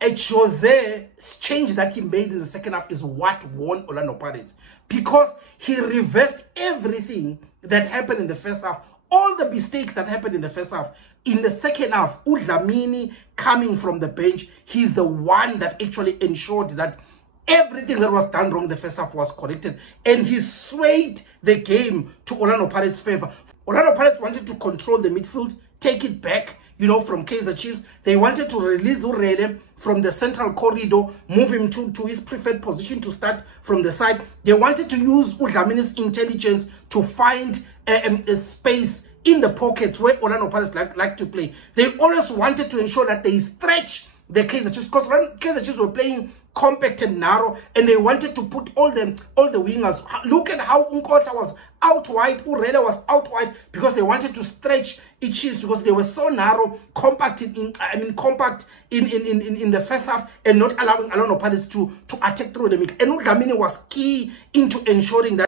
Jose's change that he made in the second half is what won Orlando Pirates, because he reversed everything that happened in the first half. All the mistakes that happened in the first half, in the second half, uDlamini coming from the bench, he's the one that actually ensured that everything that was done wrong in the first half was corrected, and he swayed the game to Orlando Pirates' favor. Orlando Pirates wanted to control the midfield, take it back, you know, from Kaizer Chiefs. They wanted to release Urele from the central corridor, move him to his preferred position to start from the side. They wanted to use uDlamini's intelligence to find a space in the pockets where Orlando Pirates like to play. They always wanted to ensure that they stretch the Kaizer Chiefs, because Kaizer Chiefs were playing compact and narrow, and they wanted to put all the wingers. Look at how Nkota was out wide, Urele was out wide, because they wanted to stretch the Chiefs, because they were so narrow, compact in the first half, and not allowing Orlando Pirates to attack through the middle. And uDlamini was key into ensuring that